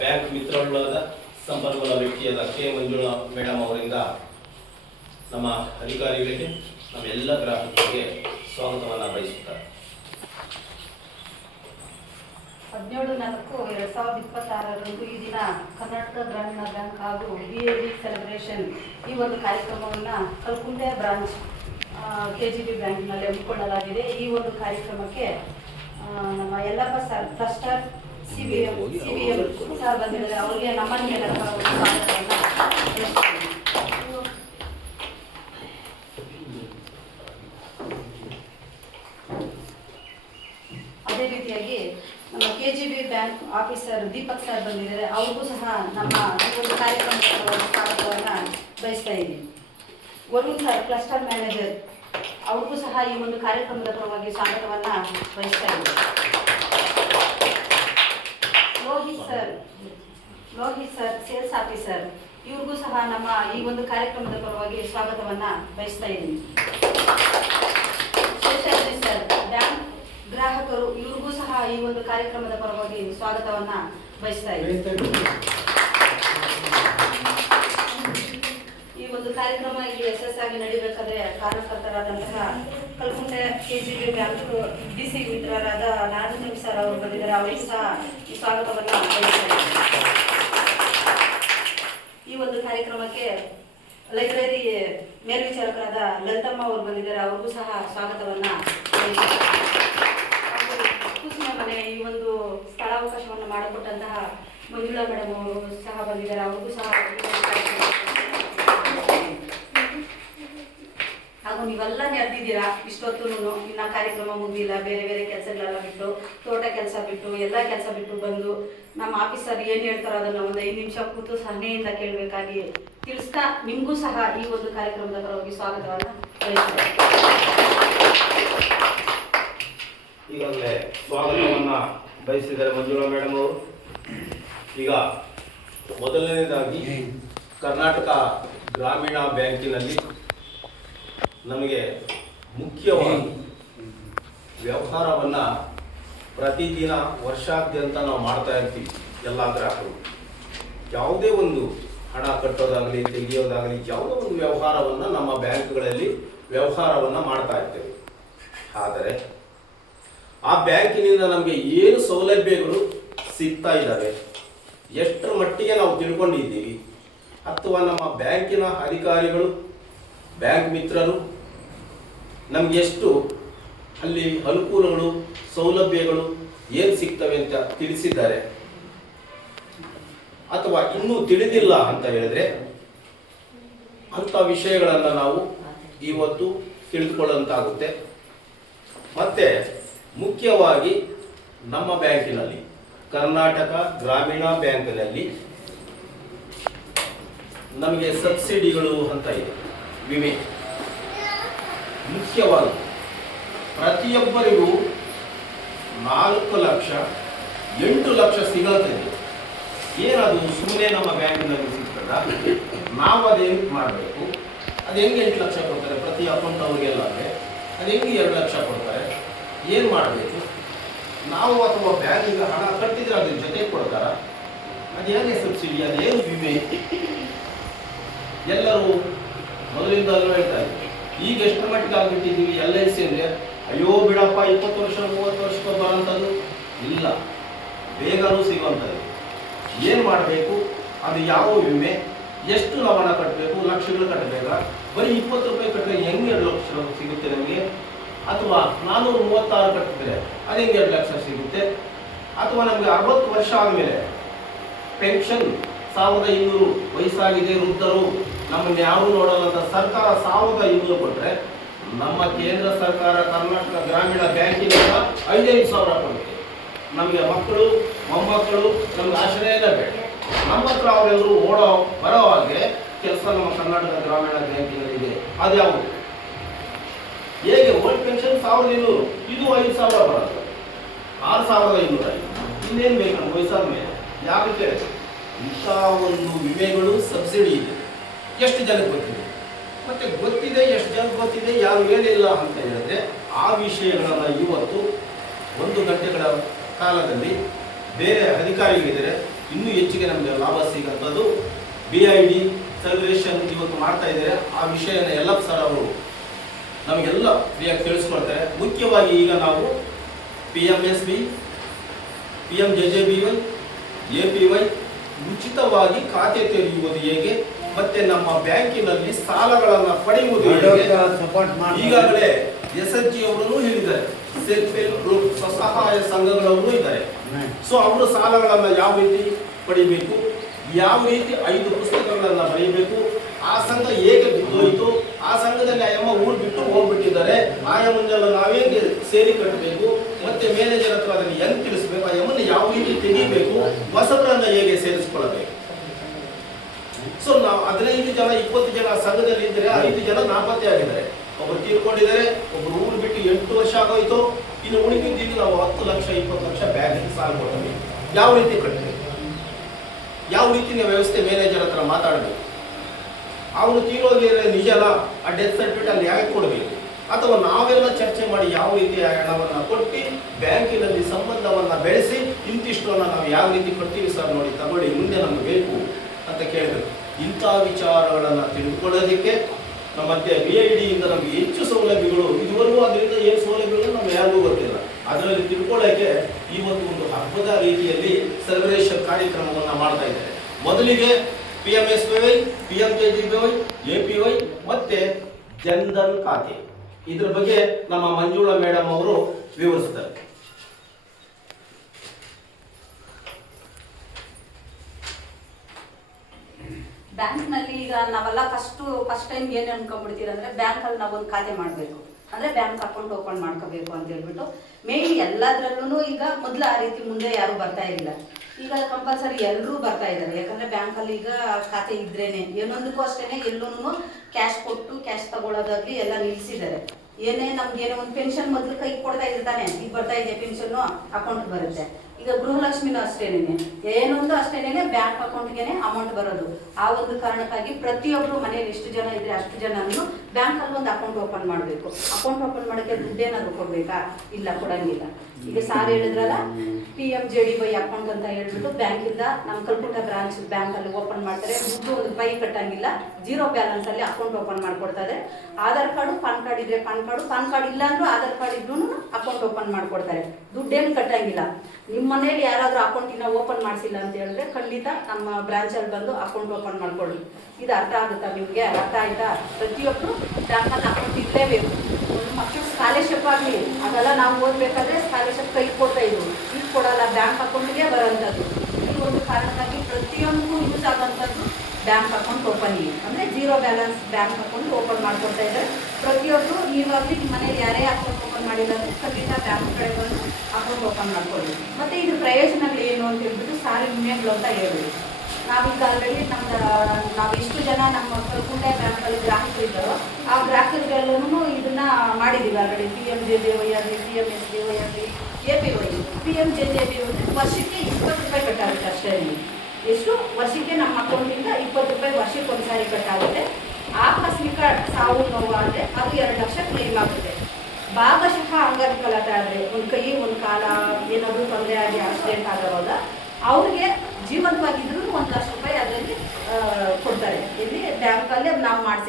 Bank ಮಿತ್ರಗಳಾದ ಸಂಪನ್ಮೂಲ ವ್ಯಕ್ತಿಯಾದ K Manjula madam ಅವರಿಂದ ನಮ್ಮ ಅಧಿಕಾರಿಗಳಿಗೆ ನಮ್ಮೆಲ್ಲ ಗ್ರಾಹಕರಿಗೆ ಸ್ವಾಗತವನ್ನು ಬಯಸುತ್ತಾರೆ. 17/4/2026 ಈ ದಿನ ಕರ್ನಾಟಕ ಗ್ರಾಮೀಣ ಬ್ಯಾಂಕ್ ಹಾಗೂ BAB ಸೆಲೆಬ್ರೇಷನ್ ಈ ಒಂದು ಕಾರ್ಯಕ್ರಮವನ್ನು ಕಲ್ಕುಂಟೆ ಬ್ರಾಂಚ್ KGB ಬ್ಯಾಂಕ್ನಲ್ಲಿ ಹಮ್ಮಿಕೊಳ್ಳಲಾಗಿದೆ. ಈ ಒಂದು ಕಾರ್ಯಕ್ರಮಕ್ಕೆ ನಮ್ಮ Yallappa sir cluster CBM sir ಬಂದಿದ್ದಾರೆ. ಅವರಿಗೆ ನಮ್ಮ ಅದೇ ರೀತಿಯಾಗಿ ನಮ್ಮ KGB bank officer Deepak sir ಬಂದಿದ್ದಾರೆ. ಅವ್ರಿಗೂ ಸಹ ನಮ್ಮ ಈ ಒಂದು ಕಾರ್ಯಕ್ರಮದ ಸ್ವಾಗತವನ್ನು ಬಯಸ್ತಾ ಇದ್ದೀವಿ. ವರುಣ್ ಸರ್ ಕ್ಲಸ್ಟರ್ ಮ್ಯಾನೇಜರ್ ಅವ್ರಿಗೂ ಸಹ ಈ ಒಂದು ಕಾರ್ಯಕ್ರಮದ ಪರವಾಗಿ ಸ್ವಾಗತವನ್ನು ಬಯಸ್ತಾ ಇದ್ದೀವಿ. ಲೋಹಿತ್ ಸರ್ ಸೇಲ್ಸ್ ಆಫೀಸರ್ ಇವ್ರಿಗೂ ಸಹ ನಮ್ಮ ಈ ಒಂದು ಕಾರ್ಯಕ್ರಮದ ಪರವಾಗಿ ಸ್ವಾಗತವನ್ನು ಬಯಸ್ತಾ ಇದ್ದೀವಿ. ಶೇಷಾದ್ರಿ ಸರ್ ಬ್ಯಾಂಕ್ ಗ್ರಾಹಕರು ಇವ್ರಿಗೂ ಸಹ ಈ ಒಂದು ಕಾರ್ಯಕ್ರಮದ ಪರವಾಗಿ ಸ್ವಾಗತವನ್ನ ಬಯಸ್ತಾ ಇದ್ದೀವಿ. ಈ ಒಂದು ಕಾರ್ಯಕ್ರಮ ಇಲ್ಲಿ ಯಶಸ್ಸಾಗಿ ನಡೀಬೇಕಾದ್ರೆ ಕಾರಣಕರ್ತರಾದಂತಹ ಕಲ್ಕುಂಟೆ KGB ಬ್ಯಾಂಕ್ DC ಮಿತ್ರರಾದ ನಾರಾಯಣ ಸರ್ ಅವರು ಬಂದಿದ್ದಾರೆ. ಅವರಿಗೂ ಸಹ ಈ ಸ್ವಾಗತವನ್ನ ಬಯಸ್ತಾ ಇದ್ದೀವಿ. ಈ ಒಂದು ಕಾರ್ಯಕ್ರಮಕ್ಕೆ ಲೈಬ್ರರಿ ಮೇಲ್ವಿಚಾರಕರಾದ ಲಲಿತಮ್ಮ ಅವರು ಬಂದಿದ್ದಾರೆ. ಅವ್ರಿಗೂ ಸಹ ಸ್ವಾಗತವನ್ನ ಮನೆ ಈ ಒಂದು ಸ್ಥಳಾವಕಾಶವನ್ನು ಮಾಡಿಕೊಟ್ಟಂತಹ ಮಂಜುಳಾ ಮೇಡಮ್ ಅವರು ಸಹ ಬಂದಿದ್ದಾರೆ. ಅವ್ರಿಗೂ ಸಹ ಹಾಗೂ ನೀವೆಲ್ಲ ನೆರೆದಿದ್ದೀರಾ. ಇಷ್ಟೊತ್ತು ಇನ್ನ ಕಾರ್ಯಕ್ರಮ ಮುಗಿದಿಲ್ಲ, ಬೇರೆ ಬೇರೆ ಕೆಲಸಗಳೆಲ್ಲ ಬಿಟ್ಟು, ತೋಟ ಕೆಲಸ ಬಿಟ್ಟು, ಎಲ್ಲ ಕೆಲಸ ಬಿಟ್ಟು ಬಂದು ನಮ್ಮ ಆಫೀಸರ್ ಏನು ಹೇಳ್ತಾರೋ ಅದನ್ನು ಒಂದು 5 ನಿಮಿಷ ಕೂತು ಸಹನೆಯಿಂದ ಕೇಳಬೇಕಾಗಿ ತಿಳಿಸ್ತಾ ನಿಮಗೂ ಸಹ ಈ ಒಂದು ಕಾರ್ಯಕ್ರಮದ ಪರವಾಗಿ ಸ್ವಾಗತವನ್ನು ಬಯಸ್ತಾರೆ. ಈಗಾಗಲೇ ಸ್ವಾಗತವನ್ನು ಬಯಸಿದ್ದಾರೆ ಮಂಜುಳಾ ಮೇಡಮ್ ಅವರು. ಈಗ ಮೊದಲನೇದಾಗಿ ಕರ್ನಾಟಕ ಗ್ರಾಮೀಣ ಬ್ಯಾಂಕಿನಲ್ಲಿ ನಮಗೆ ಮುಖ್ಯವಾಗಿ ವ್ಯವಹಾರವನ್ನು ಪ್ರತಿದಿನ ವರ್ಷಾದ್ಯಂತ ನಾವು ಮಾಡ್ತಾ ಇರ್ತೀವಿ. ಎಲ್ಲ ಗ್ರಾಹಕರು ಯಾವುದೇ ಒಂದು ಹಣ ಕಟ್ಟೋದಾಗಲಿ ತೆಗೆಯೋದಾಗಲಿ ಯಾವುದೋ ಒಂದು ವ್ಯವಹಾರವನ್ನು ನಮ್ಮ ಬ್ಯಾಂಕ್ಗಳಲ್ಲಿ ವ್ಯವಹಾರವನ್ನು ಮಾಡ್ತಾ ಇರ್ತೇವೆ. ಆದರೆ ಆ ಬ್ಯಾಂಕಿನಿಂದ ನಮಗೆ ಏನು ಸೌಲಭ್ಯಗಳು ಸಿಗ್ತಾ ಇದ್ದಾವೆ, ಎಷ್ಟರ ಮಟ್ಟಿಗೆ ನಾವು ತಿಳ್ಕೊಂಡಿದ್ದೀವಿ, ಅಥವಾ ನಮ್ಮ ಬ್ಯಾಂಕಿನ ಅಧಿಕಾರಿಗಳು ಬ್ಯಾಂಕ್ ಮಿತ್ರರು ನಮ್ಗೆ ಎಷ್ಟು ಅಲ್ಲಿ ಅನುಕೂಲಗಳು ಸೌಲಭ್ಯಗಳು ಏನು ಸಿಗ್ತವೆ ಅಂತ ತಿಳಿಸಿದ್ದಾರೆ, ಅಥವಾ ಇನ್ನೂ ತಿಳಿದಿಲ್ಲ ಅಂತ ಹೇಳಿದ್ರೆ ಅಂಥ ವಿಷಯಗಳನ್ನು ನಾವು ಇವತ್ತು ತಿಳಿದುಕೊಳ್ಳುವಂತಾಗುತ್ತೆ. ಮತ್ತೆ ಮುಖ್ಯವಾಗಿ ನಮ್ಮ ಬ್ಯಾಂಕಿನಲ್ಲಿ ಕರ್ನಾಟಕ ಗ್ರಾಮೀಣ ಬ್ಯಾಂಕಿನಲ್ಲಿ ನಮಗೆ ಸಬ್ಸಿಡಿಗಳು ಅಂತ ಇದೆ, ವಿಮೆ. ಮುಖ್ಯವಾಗಿ ಪ್ರತಿಯೊಬ್ಬರಿಗೂ 4 ಲಕ್ಷ 8 ಲಕ್ಷ ಸಿಗುತ್ತದೆ. ಏನದು ಸುಮ್ಮನೆ ನಮ್ಮ ಬ್ಯಾಂಕಿನಲ್ಲಿ ಸಿಗ್ತದ? ನಾವು ಅದೇನು ಮಾಡಬೇಕು? ಅದು ಹೆಂಗೆ 8 ಲಕ್ಷ ಕೊಡ್ತಾರೆ ಪ್ರತಿ ಅಕೌಂಟ್ ಅವ್ರಿಗೆಲ್ಲ? ಅದು ಹೆಂಗೆ 2 ಲಕ್ಷ ಕೊಡ್ತಾರೆ? ಏನು ಮಾಡಬೇಕು ನಾವು? ಅಥವಾ ಬ್ಯಾಂಕಿಗೆ ಹಣ ಕಟ್ಟಿದ್ರೆ ಅದ್ರ ಜೊತೆ ಕೊಡ್ತಾರ? ಅದು ಹೇಗೆ ಸಬ್ಸಿಡಿ? ಅದೇನು ವಿಮೆ? ಎಲ್ಲರೂ ಮೊದಲಿಂದ ಹೇಳ್ತಾ ಇದ್ವಿ. ಈಗ ಎಷ್ಟು ಮಟ್ಟಿಗೆ ಆಗ್ಬಿಟ್ಟಿದ್ದೀವಿ LIC ಅಂದರೆ, ಅಯ್ಯೋ ಬಿಡಪ್ಪ 20 ವರ್ಷ 30 ವರ್ಷಕ್ಕೆ ಬರೋಂಥದ್ದು ಇಲ್ಲ, ಬೇಗನೂ ಸಿಗುವಂಥದ್ದು. ಏನು ಮಾಡಬೇಕು? ಅದು ಯಾವ ವಿಮೆ? ಎಷ್ಟು ನಾವು ಹಣ ಕಟ್ಟಬೇಕು? ಲಕ್ಷಗಳು ಕಟ್ಟಬೇಕಾ? ಬರೀ 20 ರೂಪಾಯಿ ಕಟ್ಟಿದ್ರೆ ಹೆಂಗೆ 2 ಲಕ್ಷ ಸಿಗುತ್ತೆ ನಮಗೆ? ಅಥವಾ 436 ಕಟ್ಟಿದ್ರೆ ಅದು ಹೆಂಗೆ 2 ಲಕ್ಷ ಸಿಗುತ್ತೆ? ಅಥವಾ ನಮಗೆ 60 ವರ್ಷ ಆದಮೇಲೆ ಪೆನ್ಷನ್ 1200 ವಯಸ್ಸಾಗಿದೆ ವೃದ್ಧರು ನಮ್ಮನ್ನು ಯಾರು ನೋಡಲ್ಲ ಅಂತ ಸರ್ಕಾರ 1200 ಕೊಟ್ಟರೆ, ನಮ್ಮ ಕೇಂದ್ರ ಸರ್ಕಾರ ಕರ್ನಾಟಕ ಗ್ರಾಮೀಣ ಬ್ಯಾಂಕಿನಿಂದ 5,000 ಕೊಡುತ್ತೆ. ನಮಗೆ ಮಕ್ಕಳು ಮೊಮ್ಮಕ್ಕಳು ನಮ್ಗೆ ಆಶ್ರಯನೇ ಬೇಡ. ನಮ್ಮ ಹತ್ರ ಅವರೆಲ್ಲರೂ ಬರೋ ಹಾಗೆ ಕೆಲಸ ನಮ್ಮ ಕರ್ನಾಟಕ ಗ್ರಾಮೀಣ ಬ್ಯಾಂಕಿನಲ್ಲಿದೆ. ಅದು ಯಾವುದು? ಹೇಗೆ ಓಲ್ಡ್ ಪೆನ್ಷನ್ 1200, ಇದು 5,000 ಬರುತ್ತೆ, 6,500. ಇನ್ನೇನು ಬೇಕು ನಮ್ಗೆ ವಯಸ್ಸಾದ ಮೇಲೆ? ಯಾಕೆ ಇಂಥ ಒಂದು ವಿಮೆಗಳು ಸಬ್ಸಿಡಿ ಇದೆ. ಎಷ್ಟು ಜನಕ್ಕೆ ಗೊತ್ತಿದೆ? ಮತ್ತೆ ಗೊತ್ತಿದೆ, ಎಷ್ಟು ಜನಕ್ಕೆ ಗೊತ್ತಿದೆ, ಯಾರು ಹೇಳಿಲ್ಲ ಅಂತ ಹೇಳಿದ್ರೆ ಆ ವಿಷಯಗಳನ್ನು ಇವತ್ತು 1 ಗಂಟೆಗಳ ಕಾಲದಲ್ಲಿ ಬೇರೆ ಅಧಿಕಾರಿಗಳಿದ್ದಾರೆ, ಇನ್ನೂ ಹೆಚ್ಚಿಗೆ ನಮಗೆ ಲಾಭ ಸಿಗೋಂಥದ್ದು. BID ಸೆಲೆಬ್ರೇಷನ್ ಇವತ್ತು ಮಾಡ್ತಾ ಇದ್ದಾರೆ. ಆ ವಿಷಯನ ಎಲ್ಲ ಸರ್ ಅವರು ನಮಗೆಲ್ಲ ಫ್ರೀಯಾಗಿ ತಿಳಿಸ್ಕೊಡ್ತಾರೆ. ಮುಖ್ಯವಾಗಿ ಈಗ ನಾವು PMSB, PMJJBY, APY ಉಚಿತವಾಗಿ ಖಾತೆ ತೆರೆಯುವುದು ಹೇಗೆ, ಮತ್ತೆ ನಮ್ಮ ಬ್ಯಾಂಕಿನಲ್ಲಿ ಸಾಲಗಳನ್ನು ಪಡೆಯುವುದು ಹೇಗೆ. ಈಗಾಗಲೇ SHG ಅವರೂ ಹೇಳಿದ್ದಾರೆ, ಸೆಲ್ಫ್ ಹೆಲ್ಪ್ ಗ್ರೂಪ್ ಸ್ವಸಹಾಯ ಸಂಘಗಳವರು ಇದ್ದಾರೆ. ಸೊ ಅವರು ಸಾಲಗಳನ್ನು ಯಾವ ರೀತಿ ಪಡಿಬೇಕು, ಯಾವ ರೀತಿ 5 ಪುಸ್ತಕಗಳನ್ನು ಬರೆಯಬೇಕು, ಆ ಸಂಘ ಹೇಗೆ ಬಿದ್ದೋಯ್ತು, ಆ ಸಂಘದಲ್ಲಿ ಆಯಮ್ಮ ಊರು ಬಿಟ್ಟು ಹೋಗ್ಬಿಟ್ಟಿದ್ದಾರೆ, ಆಯಮ್ಮನ್ನೆಲ್ಲ ನಾವೇ ಸೇರಿ ಕಟ್ಟಬೇಕು, ಮತ್ತೆ ಮ್ಯಾನೇಜರ್ ಹತ್ರ ಅದನ್ನು ಹೆಂಗೆ ತಿಳಿಸ್ಬೇಕು, ಆಯಮ್ಮನ್ನು ಯಾವ ರೀತಿ ತೆಗಿಬೇಕು, ಹೊಸಬರನ್ನ ಹೇಗೆ ಸೇರಿಸ್ಕೊಳ್ಬೇಕು. ಸೊ ನಾವು 15 ಜನ 20 ಜನ ಸಂಘದಲ್ಲಿ ಇದ್ದರೆ 5 ಜನ ನಾಪತ್ತೆ ಆಗಿದ್ದಾರೆ. ಒಬ್ಬರು ತೀರ್ಕೊಂಡಿದ್ದಾರೆ, ಒಬ್ಬರು ಊರು ಬಿಟ್ಟು 8 ವರ್ಷ ಆಗೋಯ್ತು. ಇನ್ನು ಉಳಿದಿದ್ದೀವಿ ನಾವು 10 ಲಕ್ಷ 20 ಲಕ್ಷ ಬ್ಯಾಂಕಿಗೆ ಸಾಲ ಕೊಡ್ತೀವಿ. ಯಾವ ರೀತಿ ಕಟ್ಟಬೇಕು, ಯಾವ ರೀತಿಯ ವ್ಯವಸ್ಥೆ ಮ್ಯಾನೇಜರ್ ಹತ್ರ ಮಾತಾಡಬೇಕು, ಅವನು ತೀರೋಗಿದ್ರೆ ನಿಜನ ಆ ಡೆತ್ ಸರ್ಟಿಫಿಕೇಟ್ ಅಲ್ಲಿ ಯಾಕೆ ಕೊಡಬೇಕು, ಅಥವಾ ನಾವೆಲ್ಲ ಚರ್ಚೆ ಮಾಡಿ ಯಾವ ರೀತಿ ಹಣವನ್ನು ಕೊಟ್ಟು ಬ್ಯಾಂಕಿನಲ್ಲಿ ಸಂಬಂಧವನ್ನು ಬೆಳೆಸಿ ಇಂತಿಷ್ಟನ್ನು ನಾವು ಯಾವ ರೀತಿ ಕೊಡ್ತೀವಿ ಸರ್ ನೋಡಿ ತಗೊಳ್ಳಿ ಮುಂದೆ ನಮ್ಗೆ ಬೇಕು ಅಂತ ಕೇಳಬೇಕು. ಇಂಥ ವಿಚಾರಗಳನ್ನು ತಿಳಿದುಕೊಳ್ಳೋದಕ್ಕೆ ಮತ್ತೆ BID ಇಂದ ನಮಗೆ ಹೆಚ್ಚು ಸೌಲಭ್ಯಗಳು ಇದುವರೆಗೂ ಅದರಿಂದ ಏನು ಸೌಲಭ್ಯಗಳು ನಮ್ಗೆ ಯಾರಿಗೂ ಗೊತ್ತಿಲ್ಲ. ಅದರಲ್ಲಿ ತಿಳ್ಕೊಳ್ಳೋಕೆ ಇವತ್ತು ಒಂದು ಹಬ್ಬದ ರೀತಿಯಲ್ಲಿ ಸೆಲೆಬ್ರೇಷನ್ ಕಾರ್ಯಕ್ರಮವನ್ನು ಮಾಡ್ತಾ ಇದ್ದಾರೆ. ಮೊದಲಿಗೆ PMSBY, PMJJBY, APY ಮತ್ತೆ ಜನ್ಧನ್ ಖಾತೆ, ಇದ್ರ ಬಗ್ಗೆ ನಮ್ಮ ಮಂಜುಳಾ ಮೇಡಮ್ ಅವರು ವಿವರಿಸ್ತಾರೆ. ಬ್ಯಾಂಕ್ನಲ್ಲಿ ಈಗ ನಾವೆಲ್ಲ ಫಸ್ಟ್ ಟೈಮ್ ಏನು ಅನ್ಕೊಂಡ್ಬಿಡ್ತೀರ ಅಂದರೆ ಬ್ಯಾಂಕಲ್ಲಿ ನಾವು ಒಂದು ಖಾತೆ ಮಾಡಬೇಕು ಅಂದರೆ ಬ್ಯಾಂಕ್ ಅಕೌಂಟ್ ಓಪನ್ ಮಾಡ್ಕೋಬೇಕು ಅಂತ ಹೇಳ್ಬಿಟ್ಟು ಮೇಯ್ನ್ ಎಲ್ಲದರಲ್ಲೂ ಈಗ ಮೊದಲು ಆ ರೀತಿ ಮುಂದೆ ಯಾರು ಬರ್ತಾ ಇರಲಿಲ್ಲ. ಈಗ ಕಂಪಲ್ಸರಿ ಎಲ್ಲರೂ ಬರ್ತಾ ಇದ್ದಾರೆ. ಯಾಕಂದರೆ ಬ್ಯಾಂಕಲ್ಲಿ ಈಗ ಖಾತೆ ಇದ್ರೇನೆ ಏನೊಂದಕ್ಕೂ ಅಷ್ಟೇ ಎಲ್ಲೂ ಕ್ಯಾಶ್ ಕೊಟ್ಟು ಕ್ಯಾಶ್ ತಗೊಳ್ಳೋದಾಗಲಿ ಎಲ್ಲ ನಿಲ್ಲಿಸಿದ್ದಾರೆ. ಏನೇ ನಮ್ಗೇನೋ ಒಂದು ಪೆನ್ಷನ್ ಮೊದಲು ಕೈ ಕೊಡ್ತಾ ಇರ್ತಾನೆ, ಈಗ ಬರ್ತಾ ಇದೆ ಪೆನ್ಷನ್ನು ಅಕೌಂಟ್ ಬರುತ್ತೆ. ಈಗ ಗೃಹಲಕ್ಷ್ಮಿನೂ ಅಷ್ಟೇನೆ, ಏನೊಂದು ಅಷ್ಟೇನೆ ಬ್ಯಾಂಕ್ ಅಕೌಂಟ್ಗೆ ಅಮೌಂಟ್ ಬರೋದು. ಆ ಒಂದು ಕಾರಣಕ್ಕಾಗಿ ಪ್ರತಿಯೊಬ್ಬರು ಮನೆಯಲ್ಲಿ ಎಷ್ಟು ಜನ ಇದ್ರೆ ಅಷ್ಟು ಜನನು ಬ್ಯಾಂಕಲ್ಲಿ ಒಂದು ಅಕೌಂಟ್ ಓಪನ್ ಮಾಡಬೇಕು. ಅಕೌಂಟ್ ಓಪನ್ ಮಾಡೋಕ್ಕೆ ದುಡ್ಡೇನಾದ್ರು ಕೊಡ್ಬೇಕಾ? ಇಲ್ಲ, ಕೊಡಂಗಿಲ್ಲ. ಈಗ ಸಾರ್ ಹೇಳಿದ್ರಲ್ಲ PMJDY ಅಕೌಂಟ್ ಅಂತ ಹೇಳ್ಬಿಟ್ಟು ಬ್ಯಾಂಕಿಂದ ನಮ್ಮ ಕಲ್ಕುಟ ಬ್ರಾಂಚ್ ಬ್ಯಾಂಕಲ್ಲಿ ಓಪನ್ ಮಾಡ್ತಾರೆ. ದುಡ್ಡು ಒಂದು ರೂಪಾಯಿ ಕಟ್ಟಂಗಿಲ್ಲ, 0 ಬ್ಯಾಲೆನ್ಸ್ ಅಲ್ಲಿ ಅಕೌಂಟ್ ಓಪನ್ ಮಾಡ್ಕೊಡ್ತಾರೆ. ಆಧಾರ್ ಕಾರ್ಡು, ಪಾನ್ ಕಾರ್ಡ್ ಇದ್ರೆ ಪಾನ್ ಕಾರ್ಡ್ ಇಲ್ಲ ಅಂದ್ರೂ ಆಧಾರ್ ಕಾರ್ಡ್ ಇದ್ರೂ ಅಕೌಂಟ್ ಓಪನ್ ಮಾಡ್ಕೊಡ್ತಾರೆ. ದುಡ್ಡೇನು ಕಟ್ಟಂಗಿಲ್ಲ. ನಿಮ್ಮ ಮನೇಲಿ ಯಾರಾದರೂ ಅಕೌಂಟ್ ಇನ್ನೂ ಓಪನ್ ಮಾಡಿಸಿಲ್ಲ ಅಂತ ಹೇಳಿದ್ರೆ ಖಂಡಿತ ನಮ್ಮ ಬ್ರಾಂಚಲ್ಲಿ ಬಂದು ಅಕೌಂಟ್ ಓಪನ್ ಮಾಡ್ಕೊಳ್ಳಿ. ಇದು ಅರ್ಥ ಆಗುತ್ತಾ ನಿಮಗೆ? ಅರ್ಥ ಆಯ್ತಾ? ಪ್ರತಿಯೊಬ್ಬರು ಬ್ಯಾಂಕಲ್ಲಿ ಅಕೌಂಟ್ ಇರಲೇಬೇಕು. ಮಕ್ಕಳು ಸ್ಕಾಲರ್ಶಿಪ್ ಆಗಲಿ ಅದೆಲ್ಲ ನಾವು ಓದಬೇಕಾದ್ರೆ ಸ್ಕಾಲರ್ಶಿಪ್ ಕೈ ಕೊಡ್ತಾ ಇದ್ವು, ಈಗ ಕೊಡಲ್ಲ, ಬ್ಯಾಂಕ್ ಅಕೌಂಟ್ಗೆ ಬರೋಂಥದ್ದು. ಈ ಒಂದು ಕಾರಣಕ್ಕಾಗಿ ಪ್ರತಿಯೊಂದು ಯೂಸ್ ಆಗೋಂಥದ್ದು ಬ್ಯಾಂಕ್ ಅಕೌಂಟ್ ಓಪನಿಂಗ್ ಅಂದರೆ 0 ಬ್ಯಾಲೆನ್ಸ್ ಬ್ಯಾಂಕ್ ಅಕೌಂಟ್ ಓಪನ್ ಮಾಡ್ಕೊಳ್ತಾ ಇದ್ದಾರೆ. ಪ್ರತಿಯೊಬ್ಬರು ಈವಾಗಲೂ ನಿಮ್ಮ ಮನೇಲಿ ಯಾರೇ ಅಕೌಂಟ್ ಓಪನ್ ಮಾಡಿಲ್ಲ ಅಂದರೆ ಖಂಡಿತ ಬ್ಯಾಂಕ್ ಕಡೆ ಬಂದು ಅಕೌಂಟ್ ಓಪನ್ ಮಾಡ್ಕೊಳ್ಳಿ. ಮತ್ತು ಇದ್ರ ಪ್ರಯೋಜನಗಳು ಏನು ಅಂತ ಹೇಳ್ಬಿಟ್ಟು ಸಾರಿ ವಿಮೆಗಳು ಅಂತ ಹೇಳಿದ್ರು. ನಾವೀಗ ಆಲ್ರೆಡಿ ನಾವು ಎಷ್ಟು ಜನ ನಮ್ಮ ಕಲ್ಕುಂಟೆ ಬ್ಯಾಂಕಲ್ಲಿ ಗ್ರಾಹಕರು ಇದ್ದಾರೋ ಆ ಗ್ರಾಹಕರಿಗೆಲ್ಲೂ ಇದನ್ನ ಮಾಡಿದ್ದೀವಿ ಆಲ್ರೆಡಿ. PMJJBY ಆಗಲಿ, PMSBY ಆಗಲಿ, APY. PMJJBY ವರ್ಷಕ್ಕೆ 20 ರೂಪಾಯಿ ಕಟ್ಟಾಗುತ್ತೆ ಅಷ್ಟೇ. ಎಷ್ಟು ವರ್ಷಕ್ಕೆ ನಮ್ಮ ಅಕೌಂಟಿಂದ 20 ರೂಪಾಯಿ ವರ್ಷಕ್ಕೆ ಒಂದು ಸಾರಿ ಕಟ್ಟಾಗುತ್ತೆ. ಆಕಸ್ಮಿಕ ಸಾವು ನೋವು ಆದರೆ ಅದು 2 ಲಕ್ಷ ಕ್ಲೇಮ್ ಆಗುತ್ತೆ. ಭಾಗಶಃ ಅಂಗವಿಕಲತೆ ಆದರೆ ಒಂದು ಕೈ ಒಂದು ಕಾಲ ಏನಾದರೂ ತೊಂದರೆ ಆಗಿ ಆಕ್ಸಿಡೆಂಟ್ ಆಗೋವಾಗ ಅವ್ರಿಗೆ ಜೀವಂತವಾಗಿದ್ರು 1 ಲಕ್ಷ ರೂಪಾಯಿ ಅದರಲ್ಲಿ ಕೊಡ್ತಾರೆ. ಇಲ್ಲಿ ಬ್ಯಾಂಕಲ್ಲಿ ನಾವು ಮಾಡಿಸಿ